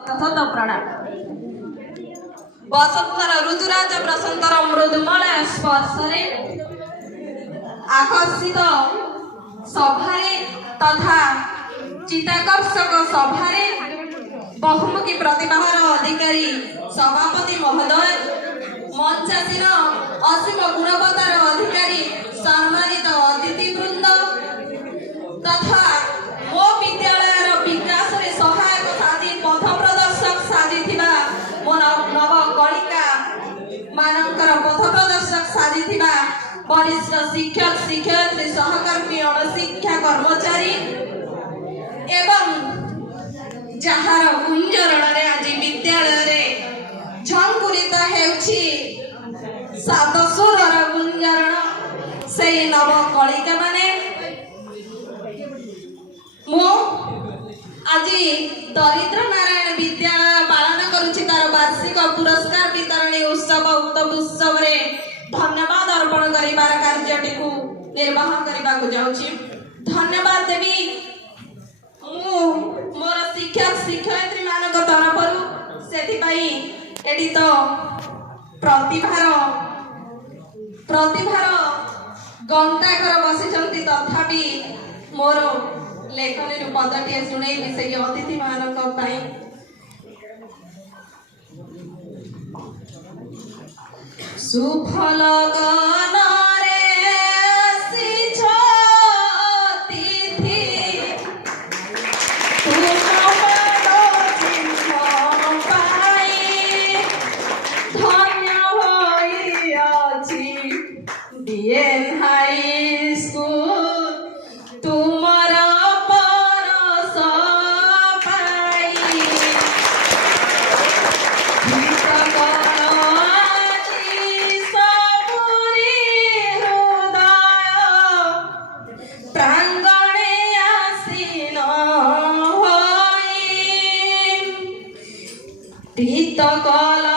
सत प्रणाम। बसंतर ऋतुराज प्रसंतर मृदुमल स्पर्शरे आकर्षित सभारे तथा चिताकर्षक सभारे बहुमुखी प्रतिभार अधिकारी सभापति महोदय, मंचासीन असीम गुणवत्तार अधिकारी सम्मानित अतिथिवृंद तथा मो विद्यालय विकास में सहायक साथी पथ प्रदर्शक साथी मो नव कलिका मानकर पथ प्रदर्शक साथी वरिष्ठ शिक्षक शिक्षयित्री सहकर्मी अणशिक्षा कर्मचारी एवं जार गुंजरण आज विद्यालय झंकुरित हेउछि सात सुरर गुंजरण से नव कलिका माने मो आज दरिद्र नारायण विद्यालय पालन करुछि तार वार्षिक पुरस्कार वितरण उत्सव उक्त उत्सव रे धन्यवाद अर्पण करिबार कार्यटी को निर्वाह करबा को जाउछि। धन्यवाद देवी मु मोर शिक्षक शिक्षयित्री मानक तरफरु सेति पई एडी तो प्रतिभार गंता कर बसिचंती तथापि मोर लेखनी पदटी शुणे से अतिथि मानक सुफल हाई स्कूल तुम्हारा परस पाई सबुरी हृदय प्रांगणे आसीन तीत कला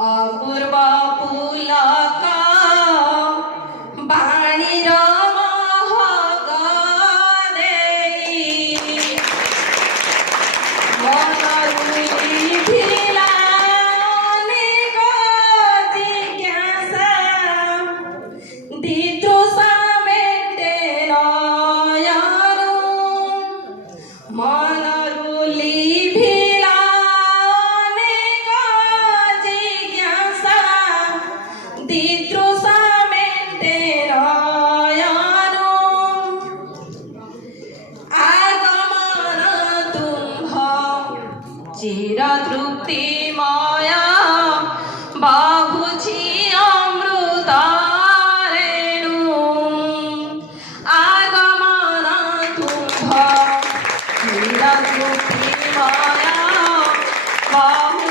अपूर्व पुलक बाणीर महक देई मनरु लिभिला अनेक जिज्ञासा दितृषा मेटे नयनु मनरु लिभिला दितृषा मेटे नयनु आगमन तुम्ह चिर तृप्तिमय बहुछि अमृत रेणु आगमन तुम्ह चिर तृप्तिमय बहु